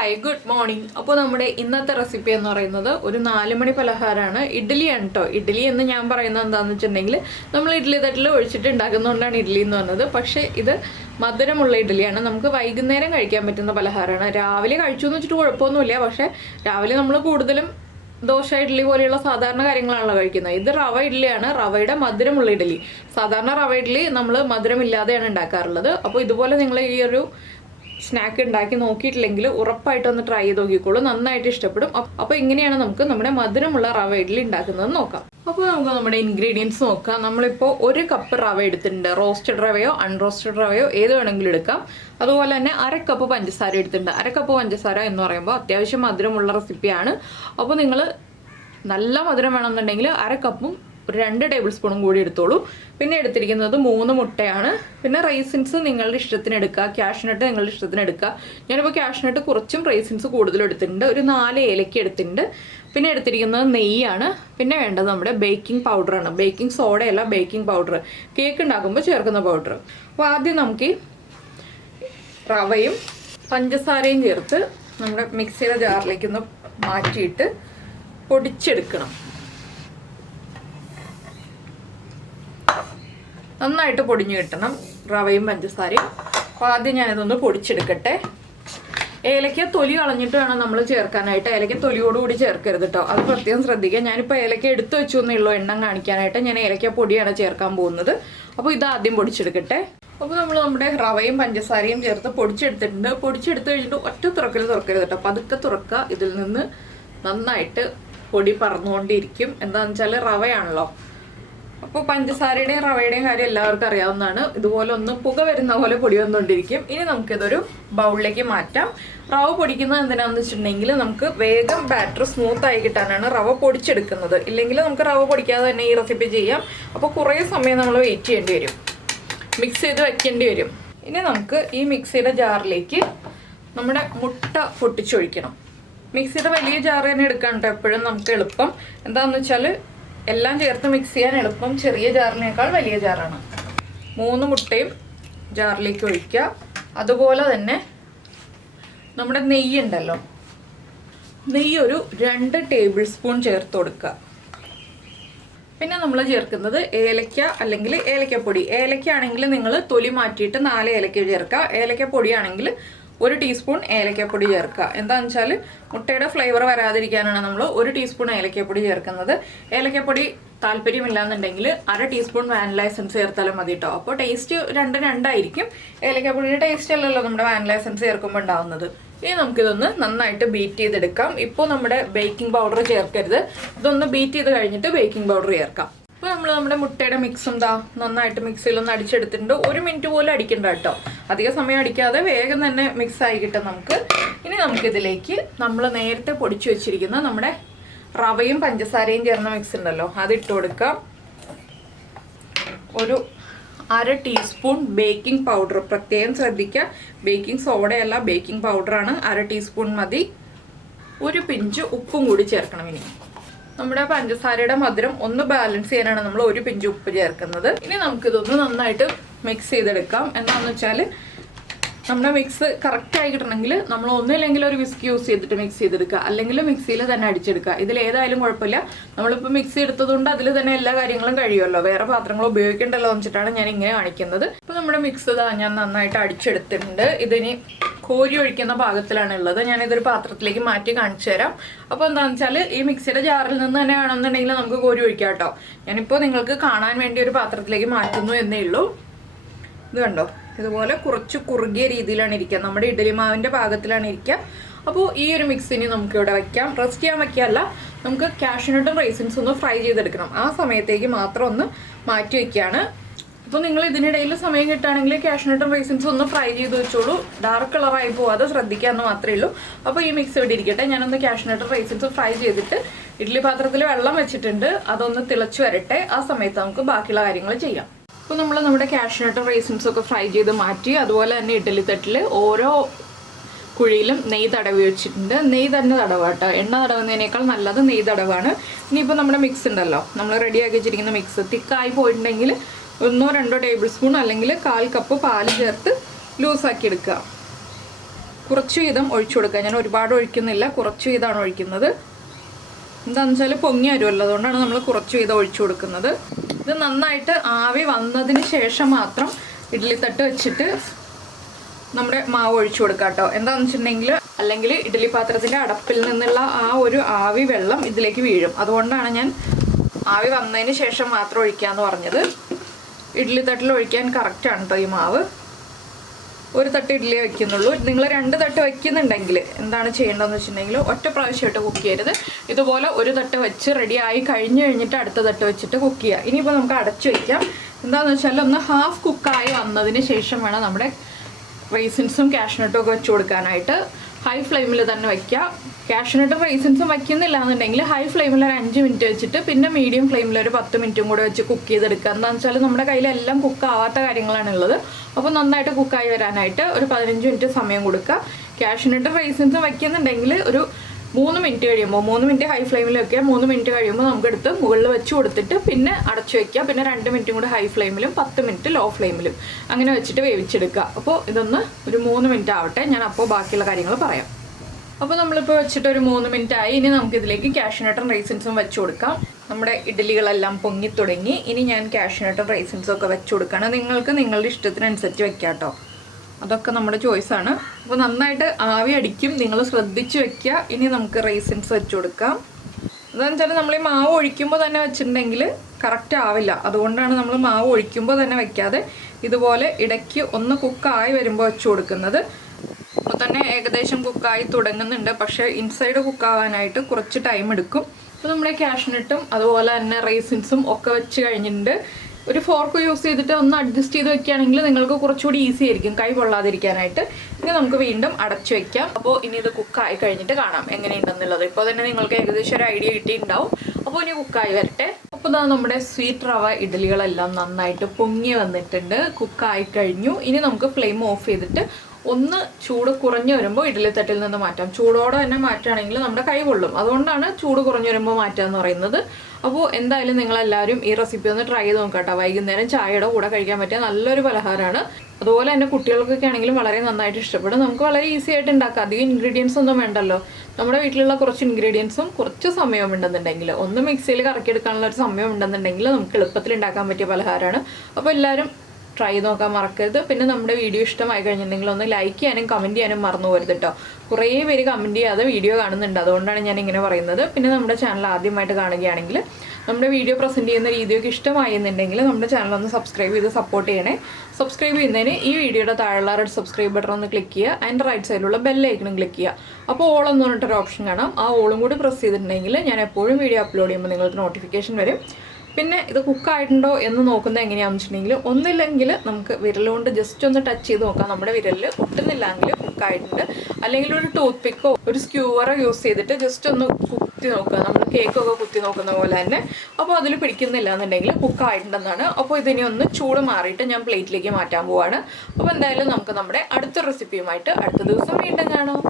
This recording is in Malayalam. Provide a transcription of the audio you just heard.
Hi good morning. അപ്പോൾ നമ്മുടെ ഇന്നത്തെ റെസിപ്പി എന്ന് പറയുന്നത് ഒരു 4 മണി പലഹാരമാണ്. ഇഡ്ഡലിയാണ് കേട്ടോ. ഇഡ്ഡലി എന്ന് ഞാൻ പറയുന്നത് എന്താണെന്ന് വെച്ചിട്ടുണ്ടെങ്കിൽ നമ്മൾ ഇഡ്ഡലി തട്ടിൽ ഒഴിച്ചിട്ട് ഉണ്ടാക്കുന്നതുകൊണ്ടാണ് ഇഡ്ഡലി എന്ന് പറഞ്ഞത്. പക്ഷേ ഇത് മധുരമുള്ള ഇഡ്ഡലിയാണ്. നമുക്ക് വൈകുന്നേരം കഴിക്കാൻ പറ്റുന്ന പലഹാരമാണ്. രാവിലെ കഴിച്ചു എന്ന് വെച്ചിട്ട് കുഴപ്പമൊന്നുമില്ല. പക്ഷേ രാവിലെ നമ്മൾ കൂടുതലും ദോശ ഇഡ്ഡലി പോലെയുള്ള സാധാരണ കാര്യങ്ങളാണല്ലോ കഴിക്കുന്നത്. ഇത് റവ ഇഡ്ഡലിയാണ്, റവയുടെ മധുരമുള്ള ഇഡ്ഡലി. സാധാരണ റവ ഇഡ്ഡലി നമ്മൾ മധുരമില്ലാതെയാണ് ഉണ്ടാക്കാറുള്ളത്. അപ്പോൾ ഇതുപോലെ നിങ്ങൾ ഈ ഒരു സ്നാക്ക് ഉണ്ടാക്കി നോക്കിയിട്ടില്ലെങ്കിൽ ഉറപ്പായിട്ടൊന്ന് ട്രൈ ചെയ്ത് നോക്കിക്കോളൂ, നന്നായിട്ട് ഇഷ്ടപ്പെടും. അപ്പോൾ ഇങ്ങനെയാണ് നമുക്ക് നമ്മുടെ മധുരമുള്ള റവ ഇഡ്ഡലി ഉണ്ടാക്കുന്നത് നോക്കാം. അപ്പോൾ നമുക്ക് നമ്മുടെ ഇൻഗ്രീഡിയൻസ് നോക്കാം. നമ്മളിപ്പോൾ 1 കപ്പ് റവ എടുത്തിട്ടുണ്ട്. റോസ്റ്റഡ് റവയോ അൺറോസ്റ്റഡ് റവയോ ഏത് വേണമെങ്കിലും എടുക്കാം. അതുപോലെ തന്നെ 1/2 കപ്പ് പഞ്ചസാര എടുത്തിട്ടുണ്ട്. 1/2 കപ്പ് പഞ്ചസാര എന്ന് പറയുമ്പോൾ അത്യാവശ്യം മധുരമുള്ള റെസിപ്പിയാണ്. അപ്പോൾ നിങ്ങൾ നല്ല മധുരം വേണമെന്നുണ്ടെങ്കിൽ 1/2 കപ്പും 2 ടേബിൾ സ്പൂണും കൂടി എടുത്തോളൂ. പിന്നെ എടുത്തിരിക്കുന്നത് 3 മുട്ടയാണ്. പിന്നെ റൈസിൻസ് നിങ്ങളുടെ ഇഷ്ടത്തിന് എടുക്കുക, ക്യാഷ്നട്ട് നിങ്ങളുടെ ഇഷ്ടത്തിന് എടുക്കുക. ഞാനിപ്പോൾ ക്യാഷ്നട്ട് കുറച്ചും റൈസിൻസ് കൂടുതലും എടുത്തിട്ടുണ്ട്. ഒരു 4 ഏലക്ക എടുത്തിട്ടുണ്ട്. പിന്നെ എടുത്തിരിക്കുന്നത് നെയ്യാണ്. പിന്നെ വേണ്ടത് നമ്മുടെ ബേക്കിംഗ് പൗഡറാണ്. ബേക്കിംഗ് സോഡയല്ല, ബേക്കിംഗ് പൗഡർ, കേക്ക് ഉണ്ടാക്കുമ്പോൾ ചേർക്കുന്ന പൗഡർ. അപ്പോൾ ആദ്യം നമുക്ക് റവയും പഞ്ചസാരയും ചേർത്ത് നമ്മുടെ മിക്സിയുടെ ജാറിലേക്ക് ഒന്ന് മാറ്റിയിട്ട് പൊടിച്ചെടുക്കണം. നന്നായിട്ട് പൊടിഞ്ഞു കിട്ടണം റവയും പഞ്ചസാരയും. അപ്പോൾ ആദ്യം ഞാനിതൊന്ന് പൊടിച്ചെടുക്കട്ടെ. ഏലക്ക തൊലി കളഞ്ഞിട്ട് വേണം നമ്മൾ ചേർക്കാനായിട്ട്. ഏലക്ക തൊലിയോടുകൂടി ചേർക്കരുത് കേട്ടോ, അത് പ്രത്യേകം ശ്രദ്ധിക്കുക. ഞാനിപ്പോൾ ഏലക്ക എടുത്തു വെച്ചു എന്നേ ഉള്ളൂ എണ്ണം കാണിക്കാനായിട്ട്. ഞാൻ ഏലക്ക പൊടിയാണ് ചേർക്കാൻ പോകുന്നത്. അപ്പോൾ ഇത് ആദ്യം പൊടിച്ചെടുക്കട്ടെ. അപ്പോൾ നമ്മൾ നമ്മുടെ റവയും പഞ്ചസാരയും ചേർത്ത് പൊടിച്ചെടുത്തിട്ടുണ്ട്. പൊടിച്ചെടുത്ത് കഴിഞ്ഞിട്ട് ഒറ്റ തുറക്കരുത് കേട്ടോ, പതുക്കെ തുറക്കുക. ഇതിൽ നിന്ന് നന്നായിട്ട് പൊടി പറന്നുകൊണ്ടിരിക്കും. എന്താണെന്ന് വെച്ചാൽ റവയാണല്ലോ. അപ്പോൾ പഞ്ചസാരയുടെയും റവയുടെയും കാര്യം എല്ലാവർക്കും അറിയാവുന്നതാണ്. ഇതുപോലെ ഒന്ന് പുക വരുന്ന പോലെ പൊടി വന്നുകൊണ്ടിരിക്കും. ഇനി നമുക്കിതൊരു ബൗളിലേക്ക് മാറ്റാം. റവ പൊടിക്കുന്നത് എന്തിനാണെന്ന് വെച്ചിട്ടുണ്ടെങ്കിൽ നമുക്ക് വേഗം ബാറ്റർ സ്മൂത്ത് ആയി കിട്ടാനാണ് റവ പൊടിച്ചെടുക്കുന്നത്. ഇല്ലെങ്കിൽ നമുക്ക് റവ പൊടിക്കാതെ തന്നെ ഈ റെസിപ്പി ചെയ്യാം. അപ്പോൾ കുറേ സമയം നമ്മൾ വെയിറ്റ് ചെയ്യേണ്ടി വരും, മിക്സ് ചെയ്ത് വെക്കേണ്ടി വരും. ഇനി നമുക്ക് ഈ മിക്സിയുടെ ജാറിലേക്ക് നമ്മുടെ മുട്ട പൊട്ടിച്ചൊഴിക്കണം. മിക്സിയുടെ വലിയ ജാർ തന്നെ എടുക്കാൻ കേട്ടോ എപ്പോഴും നമുക്ക് എളുപ്പം. എന്താണെന്ന് വെച്ചാൽ എല്ലാം ചേർത്ത് മിക്സ് ചെയ്യാൻ എളുപ്പം ചെറിയ ജാറിനേക്കാൾ വലിയ ജാറാണ്. 3 മുട്ടയും ജാറിലേക്ക് ഒഴിക്കുക. അതുപോലെ തന്നെ നമ്മുടെ നെയ്യ് ഉണ്ടല്ലോ, നെയ്യ് ഒരു 2 ടേബിൾ സ്പൂൺ ചേർത്ത് കൊടുക്കുക. പിന്നെ നമ്മൾ ചേർക്കുന്നത് ഏലക്ക അല്ലെങ്കിൽ ഏലക്കപ്പൊടി. ഏലക്ക ആണെങ്കിൽ നിങ്ങൾ തൊലി മാറ്റിയിട്ട് 4 ഏലക്ക ചേർക്കുക. ഏലക്കപ്പൊടിയാണെങ്കിൽ 1 ടീസ്പൂൺ ഏലക്കപ്പൊടി ചേർക്കുക. എന്താണെന്ന് വെച്ചാൽ മുട്ടയുടെ ഫ്ലേവർ വരാതിരിക്കാനാണ് നമ്മൾ 1 ടീസ്പൂൺ ഏലക്കപ്പൊടി ചേർക്കുന്നത്. ഏലക്കപ്പൊടി താല്പര്യമില്ലാന്നുണ്ടെങ്കിൽ 1/2 ടീസ്പൂൺ വാനില എസൻസ് ചേർത്താലും മതി കേട്ടോ. അപ്പോൾ ടേസ്റ്റ് 2 ആയിരിക്കും. ഏലക്കപ്പൊടിയുടെ ടേസ്റ്റ് അല്ലല്ലോ നമ്മുടെ വാനില എസൻസ് ചേർക്കുമ്പോൾ ഉണ്ടാവുന്നത്. ഇനി നമുക്കിതൊന്ന് നന്നായിട്ട് ബീറ്റ് ചെയ്തെടുക്കാം. ഇപ്പോൾ നമ്മുടെ ബേക്കിംഗ് പൗഡർ ചേർക്കരുത്. ഇതൊന്ന് ബീറ്റ് ചെയ്ത് കഴിഞ്ഞിട്ട് ബേക്കിംഗ് പൗഡർ ചേർക്കാം. ഇപ്പോൾ നമ്മൾ നമ്മുടെ മുട്ടയുടെ മിക്സ് എന്താ നന്നായിട്ട് മിക്സിയിലൊന്ന് അടിച്ചെടുത്തിട്ടുണ്ട്. 1 മിനിറ്റ് പോലും അടിക്കണ്ട കേട്ടോ, അധിക സമയം അടിക്കാതെ വേഗം തന്നെ മിക്സ് ആയി കിട്ടും നമുക്ക്. ഇനി നമുക്കിതിലേക്ക് നമ്മൾ നേരത്തെ പൊടിച്ചു വെച്ചിരിക്കുന്ന നമ്മുടെ റവയും പഞ്ചസാരയും ചേർന്ന മിക്സ് ഉണ്ടല്ലോ അതിട്ട് കൊടുക്കാം. ഒരു 1/2 ടീസ്പൂൺ ബേക്കിംഗ് പൗഡർ, പ്രത്യേകം ശ്രദ്ധിക്കുക, ബേക്കിംഗ് സോഡയല്ല ബേക്കിംഗ് പൗഡറാണ്. 1/2 ടീസ്പൂൺ മതി. 1 പിഞ്ച് ഉപ്പും കൂടി ചേർക്കണം. ഇനി നമ്മുടെ പഞ്ചസാരയുടെ മധുരം ഒന്ന് ബാലൻസ് ചെയ്യാനാണ് നമ്മൾ 1 പിഞ്ച് ഉപ്പ് ചേർക്കുന്നത്. ഇനി നമുക്കിതൊന്ന് നന്നായിട്ട് മിക്സ് ചെയ്തെടുക്കാം. എന്താണെന്ന് വെച്ചാൽ നമ്മുടെ മിക്സ് കറക്റ്റായി കിട്ടണമെങ്കിൽ നമ്മൾ ഒന്നുമില്ലെങ്കിൽ ഒരു വിസ്ക് യൂസ് ചെയ്തിട്ട് മിക്സ് ചെയ്തെടുക്കുക, അല്ലെങ്കിൽ മിക്സിയിൽ തന്നെ അടിച്ചെടുക്കുക. ഇതിലേതായാലും കുഴപ്പമില്ല. നമ്മളിപ്പോൾ മിക്സി എടുത്തതുകൊണ്ട് അതിൽ തന്നെ എല്ലാ കാര്യങ്ങളും കഴിയുമല്ലോ, വേറെ പാത്രങ്ങൾ ഉപയോഗിക്കേണ്ടല്ലോ എന്ന് വെച്ചിട്ടാണ് ഞാൻ ഇങ്ങനെ കാണിക്കുന്നത്. ഇപ്പോൾ നമ്മുടെ മിക്സ് ഞാൻ നന്നായിട്ട് അടിച്ചെടുത്തിട്ടുണ്ട്. ഇതിന് കോരി ഒഴിക്കുന്ന പാകത്തിലാണ് ഉള്ളത്. ഞാനിതൊരു പാത്രത്തിലേക്ക് മാറ്റി കാണിച്ചു തരാം. അപ്പോൾ എന്താണെന്ന് വെച്ചാൽ ഈ മിക്സിയുടെ ജാറിൽ നിന്ന് തന്നെ വേണമെന്നുണ്ടെങ്കിൽ നമുക്ക് കോരി ഒഴിക്കാം കേട്ടോ. ഞാനിപ്പോൾ നിങ്ങൾക്ക് കാണാൻ വേണ്ടി ഒരു പാത്രത്തിലേക്ക് മാറ്റുന്നു എന്നേ ഉള്ളൂ. ഇത് കണ്ടോ, ഇതുപോലെ കുറച്ച് കുറുകിയ രീതിയിലാണ് ഇരിക്കുക, നമ്മുടെ ഇഡ്ഡലി മാവിൻ്റെ പാകത്തിലാണ് ഇരിക്കുക. അപ്പോൾ ഈ ഒരു മിക്സിന് നമുക്ക് ഇവിടെ വയ്ക്കാം. റെസ്റ്റ് ചെയ്യാൻ വയ്ക്കാമല്ല, നമുക്ക് കാഷ്യൂനട്ടും റൈസിൻസ് ഒന്ന് ഫ്രൈ ചെയ്തെടുക്കണം. ആ സമയത്തേക്ക് മാത്രം ഒന്ന് മാറ്റി വയ്ക്കുകയാണ്. അപ്പോൾ നിങ്ങൾ ഇതിനിടയിൽ സമയം കിട്ടുകയാണെങ്കിൽ കാഷ്യൂനട്ടും റൈസിൻസും ഒന്ന് ഫ്രൈ ചെയ്ത് വെച്ചോളൂ. ഡാർക്ക് കളറായി പോവാതെ ശ്രദ്ധിക്കാമെന്ന് മാത്രമേ ഉള്ളൂ. അപ്പോൾ ഈ മിക്സ് ഇവിടെ ഇരിക്കട്ടെ. ഞാനൊന്ന് കാഷ്യൂനട്ടും റൈസിൻസും ഫ്രൈ ചെയ്തിട്ട് ഇഡ്ഡലി പാത്രത്തിൽ വെള്ളം വെച്ചിട്ടുണ്ട്, അതൊന്ന് തിളച്ച് വരട്ടെ. ആ സമയത്ത് നമുക്ക് ബാക്കിയുള്ള കാര്യങ്ങൾ ചെയ്യാം. അപ്പോൾ നമ്മൾ നമ്മുടെ കാഷ്യൂനട്ടും റൈസിൻസും ഒക്കെ ഫ്രൈ ചെയ്ത് മാറ്റി. അതുപോലെ തന്നെ ഇഡ്ഡലി തട്ടിൽ ഓരോ കുഴിയിലും നെയ്യ് തടവി വെച്ചിട്ടുണ്ട്. നെയ്യ് തന്നെ തടവാട്ടോ, എണ്ണ തടവുന്നതിനേക്കാൾ നല്ലത് നെയ്യ് തടവാണ്. ഇനിയിപ്പോൾ നമ്മുടെ മിക്സ് ഉണ്ടല്ലോ, നമ്മൾ റെഡിയാക്കി വെച്ചിരിക്കുന്ന മിക്സ് തിക്കായി പോയിട്ടുണ്ടെങ്കിൽ 1-2 ടേബിൾ സ്പൂൺ അല്ലെങ്കിൽ 1/4 കപ്പ് പാല് ചേർത്ത് ലൂസാക്കി എടുക്കുക. കുറച്ച് വീതം ഒഴിച്ചു കൊടുക്കുക. ഞാൻ ഒരുപാട് ഒഴിക്കുന്നില്ല, കുറച്ച് വീതമാണ് ഒഴിക്കുന്നത്. എന്താണെന്ന് വെച്ചാൽ പൊങ്ങി വരുമല്ലോ, അതുകൊണ്ടാണ് നമ്മൾ കുറച്ച് വീതം ഒഴിച്ചു കൊടുക്കുന്നത്. ഇത് നന്നായിട്ട് ആവി വന്നതിന് ശേഷം മാത്രം ഇഡ്ഡലി തട്ട് വെച്ചിട്ട് നമ്മുടെ മാവ് ഒഴിച്ചു കൊടുക്കുക കേട്ടോ. എന്താണെന്ന് വെച്ചിട്ടുണ്ടെങ്കിൽ അല്ലെങ്കിൽ ഇഡ്ഡലി പാത്രത്തിൻ്റെ അടപ്പിൽ നിന്നുള്ള ആ ഒരു ആവി വെള്ളം ഇതിലേക്ക് വീഴും. അതുകൊണ്ടാണ് ഞാൻ ആവി വന്നതിന് ശേഷം മാത്രം ഒഴിക്കാമെന്ന് പറഞ്ഞത്. ഇഡ്ഡലി തട്ടിൽ ഒഴിക്കാൻ കറക്റ്റാണ് കേട്ടോ ഈ മാവ്. ഒരു തട്ട് ഇഡ്ഡലി വയ്ക്കുന്നുള്ളൂ. നിങ്ങൾ 2 തട്ട് വയ്ക്കുന്നുണ്ടെങ്കിൽ എന്താണ് ചെയ്യേണ്ടതെന്ന് വെച്ചിട്ടുണ്ടെങ്കിൽ ഒറ്റ പ്രാവശ്യമായിട്ട് കുക്ക് ചെയ്യരുത്. ഇതുപോലെ ഒരു തട്ട് വെച്ച് റെഡി ആയി കഴിഞ്ഞിട്ട് അടുത്ത തട്ട് വെച്ചിട്ട് കുക്ക് ചെയ്യുക. ഇനിയിപ്പോൾ നമുക്ക് അടച്ചു വയ്ക്കാം. എന്താണെന്ന് വെച്ചാൽ ഒന്ന് ഹാഫ് കുക്കായി വന്നതിന് ശേഷം വേണം നമ്മുടെ റൈസിൻസും കാഷ്നട്ടും ഒക്കെ വെച്ച് കൊടുക്കാനായിട്ട്. ഹൈ ഫ്ലെയിമിൽ തന്നെ വയ്ക്കുക. കാഷ്നട്ടും റൈസിൻസും വയ്ക്കുന്നില്ല എന്നുണ്ടെങ്കിൽ ഹൈ ഫ്ലെയിമിൽ ഒരു 5 മിനിറ്റ് വെച്ചിട്ട് പിന്നെ മീഡിയം ഫ്ലെയിമിൽ ഒരു 10 മിനിറ്റും കൂടെ വെച്ച് കുക്ക് ചെയ്തെടുക്കുക. എന്താണെന്ന് വെച്ചാൽ നമ്മുടെ കയ്യിലെല്ലാം കുക്കാവാത്ത കാര്യങ്ങളാണ് ഉള്ളത്. അപ്പോൾ നന്നായിട്ട് കുക്കായി വരാനായിട്ട് ഒരു 15 മിനിറ്റ് സമയം കൊടുക്കുക. കാഷ്നട്ടും റൈസിൻസും വയ്ക്കുന്നുണ്ടെങ്കിൽ ഒരു 3 മിനിറ്റ് കഴിയുമ്പോൾ 3 മിനിറ്റ് ഹൈ ഫ്ലെയിമിൽ വയ്ക്കുക. 3 മിനിറ്റ് കഴിയുമ്പോൾ നമുക്കെടുത്ത് മുകളിൽ വെച്ച് കൊടുത്തിട്ട് പിന്നെ അടച്ചു വയ്ക്കുക. പിന്നെ 2 മിനിറ്റും കൂടെ ഹൈ ഫ്ലെയിമിലും 10 മിനിറ്റ് ലോ ഫ്ലെയിമിലും അങ്ങനെ വെച്ചിട്ട് വേവിച്ചെടുക്കുക. അപ്പോൾ ഇതൊന്ന് ഒരു 3 മിനിറ്റ് ആവട്ടെ. ഞാൻ അപ്പോൾ ബാക്കിയുള്ള കാര്യങ്ങൾ പറയാം. അപ്പോൾ നമ്മളിപ്പോൾ വെച്ചിട്ട് ഒരു 3 മിനിറ്റ് ആയി. ഇനി നമുക്കിതിലേക്ക് കാഷ്നട്ടും റൈസിൻസും വെച്ച് കൊടുക്കാം. നമ്മുടെ ഇഡ്ഡലികളെല്ലാം പൊങ്ങി തുടങ്ങി. ഇനി ഞാൻ കാഷ്നട്ടും റൈസിൻസും ഒക്കെ വെച്ച് കൊടുക്കുകയാണ്. നിങ്ങൾക്ക് നിങ്ങളുടെ ഇഷ്ടത്തിനനുസരിച്ച് വെക്കാം കേട്ടോ. അതൊക്കെ നമ്മുടെ ചോയ്സാണ്. അപ്പോൾ നന്നായിട്ട് ആവി അടിക്കും, നിങ്ങൾ ശ്രദ്ധിച്ച് വെക്കുക. ഇനി നമുക്ക് റൈസിൻസ് വെച്ച് കൊടുക്കാം. എന്താണെന്ന് വെച്ചാൽ നമ്മൾ ഈ മാവ് ഒഴിക്കുമ്പോൾ തന്നെ വെച്ചിട്ടുണ്ടെങ്കിൽ കറക്റ്റ് ആവില്ല. അതുകൊണ്ടാണ് നമ്മൾ മാവ് ഒഴിക്കുമ്പോൾ തന്നെ വെക്കാതെ ഇതുപോലെ ഇടയ്ക്ക് ഒന്ന് കുക്കായി വരുമ്പോൾ വെച്ച് കൊടുക്കുന്നത്. അപ്പോൾ തന്നെ ഏകദേശം കുക്കായി തുടങ്ങുന്നുണ്ട്. പക്ഷേ ഇൻസൈഡ് കുക്കാവാനായിട്ട് കുറച്ച് ടൈം എടുക്കും. അപ്പോൾ നമ്മുടെ കാഷ്നട്ടും അതുപോലെ തന്നെ റൈസിൻസും ഒക്കെ വെച്ച് കഴിഞ്ഞിട്ടുണ്ട്. ഒരു ഫോർക്ക് യൂസ് ചെയ്തിട്ട് ഒന്ന് അഡ്ജസ്റ്റ് ചെയ്ത് വെക്കുകയാണെങ്കിൽ നിങ്ങൾക്ക് കുറച്ചുകൂടി ഈസി ആയിരിക്കും കൈ പൊള്ളാതിരിക്കാനായിട്ട്. ഇനി നമുക്ക് വീണ്ടും അടച്ചു വെക്കാം. അപ്പോൾ ഇനി ഇത് കുക്കായി കഴിഞ്ഞിട്ട് കാണാം എങ്ങനെയുണ്ടെന്നുള്ളത്. ഇപ്പോൾ തന്നെ നിങ്ങൾക്ക് ഏകദേശം ഒരു ഐഡിയ കിട്ടിയിട്ടുണ്ടാവും. അപ്പോൾ ഇനി കുക്കായി വരട്ടെ. അപ്പോൾ ഇതാ നമ്മുടെ സ്വീറ്റ് റവ ഇഡ്ഡലികളെല്ലാം നന്നായിട്ട് പൊങ്ങി വന്നിട്ടുണ്ട്, കുക്കായി കഴിഞ്ഞു. ഇനി നമുക്ക് ഫ്ലെയിം ഓഫ് ചെയ്തിട്ട് ഒന്ന് ചൂട് കുറഞ്ഞു വരുമ്പോൾ ഇഡ്ഡലി തട്ടിൽ നിന്ന് മാറ്റാം. ചൂടോടെ തന്നെ മാറ്റുകയാണെങ്കിൽ നമ്മുടെ കൈ പൊള്ളും. അതുകൊണ്ടാണ് ചൂട് കുറഞ്ഞു വരുമ്പോൾ മാറ്റുക എന്ന് പറയുന്നത്. അപ്പോൾ എന്തായാലും നിങ്ങളെല്ലാവരും ഈ റെസിപ്പി ഒന്ന് ട്രൈ ചെയ്ത് നോക്കട്ടോ. വൈകുന്നേരം ചായയുടെ കൂടെ കഴിക്കാൻ പറ്റിയ നല്ലൊരു പലഹാരമാണ്. അതുപോലെ തന്നെ കുട്ടികൾക്കൊക്കെ ആണെങ്കിലും വളരെ നന്നായിട്ട് ഇഷ്ടപ്പെടും. നമുക്ക് വളരെ ഈസി ആയിട്ട് ഉണ്ടാക്കാം. അധികം ഇൻഗ്രീഡിയൻസ് ഒന്നും വേണ്ടല്ലോ. നമ്മുടെ വീട്ടിലുള്ള കുറച്ച് ഇൻഗ്രീഡിയൻസും കുറച്ച് സമയം ഉണ്ടെന്നുണ്ടെങ്കിൽ, ഒന്ന് മിക്സിയിൽ കറക്കിയെടുക്കാനുള്ള ഒരു സമയം ഉണ്ടെന്നുണ്ടെങ്കിൽ നമുക്ക് എളുപ്പത്തിൽ ഉണ്ടാക്കാൻ പറ്റിയ പലഹാരമാണ്. അപ്പോൾ എല്ലാവരും ട്രൈ ചെയ്ത് നോക്കാൻ മറക്കരുത്. പിന്നെ നമ്മുടെ വീഡിയോ ഇഷ്ടമായി കഴിഞ്ഞിട്ടുണ്ടെങ്കിൽ ഒന്ന് ലൈക്ക് ചെയ്യാനും കമൻറ്റ് ചെയ്യാനും മറന്നു പോകരുത് കേട്ടോ. കുറേ പേര് കമൻറ്റ് ചെയ്യാതെ വീഡിയോ കാണുന്നുണ്ട്, അതുകൊണ്ടാണ് ഞാൻ ഇങ്ങനെ പറയുന്നത്. പിന്നെ നമ്മുടെ ചാനൽ ആദ്യമായിട്ട് കാണുകയാണെങ്കിൽ നമ്മുടെ വീഡിയോ പ്രസൻറ്റ് ചെയ്യുന്ന രീതിയൊക്കെ ഇഷ്ടമായെന്നുണ്ടെങ്കിൽ നമ്മുടെ ചാനൽ ഒന്ന് സബ്സ്ക്രൈബ് ചെയ്ത് സപ്പോർട്ട് ചെയ്യണേ. സബ്സ്ക്രൈബ് ചെയ്യുന്നതിന് ഈ വീഡിയോയുടെ താഴെയുള്ള റെഡ് സബ്സ്ക്രൈബ് ബട്ടൺ ഒന്ന് ക്ലിക്ക് ചെയ്യുക. അതിൻ്റെ റൈറ്റ് സൈഡിലുള്ള ബെല്ലൈക്കണും ക്ലിക്ക് ചെയ്യുക. അപ്പോൾ ഓൾ എന്ന് പറഞ്ഞിട്ടൊരു ഓപ്ഷൻ കാണാം. ആ ഓളും കൂടി പ്രസ് ചെയ്തിട്ടുണ്ടെങ്കിൽ ഞാൻ എപ്പോഴും വീഡിയോ അപ്ലോഡ് ചെയ്യുമ്പോൾ നിങ്ങൾക്ക് നോട്ടിഫിക്കേഷൻ വരും. പിന്നെ ഇത് കുക്കായിട്ടുണ്ടോ എന്ന് നോക്കുന്നത് എങ്ങനെയാണെന്ന് വെച്ചിട്ടുണ്ടെങ്കിൽ, ഒന്നില്ലെങ്കിൽ നമുക്ക് വിരലുകൊണ്ട് ജസ്റ്റ് ഒന്ന് ടച്ച് ചെയ്ത് നോക്കാം. നമ്മുടെ വിരലിൽ ഒട്ടുന്നില്ലെങ്കിൽ കുക്കായിട്ടുണ്ട്. അല്ലെങ്കിൽ ഒരു ടൂത്ത് പിക്കോ ഒരു സ്ക്യൂവറോ യൂസ് ചെയ്തിട്ട് ജസ്റ്റ് ഒന്ന് കുത്തി നോക്കുക. നമ്മൾ കേക്കൊക്കെ കുത്തി നോക്കുന്ന പോലെ തന്നെ. അപ്പോൾ അതിൽ പിടിക്കുന്നില്ല എന്നുണ്ടെങ്കിൽ കുക്കായിട്ടുണ്ടെന്നാണ്. അപ്പോൾ ഇതിനെ ഒന്ന് ചൂട് മാറിയിട്ട് ഞാൻ പ്ലേറ്റിലേക്ക് മാറ്റാൻ പോവാണ്. അപ്പോൾ എന്തായാലും നമുക്ക് നമ്മുടെ അടുത്ത റെസിപ്പിയുമായിട്ട് അടുത്ത ദിവസം വീണ്ടും കാണാം.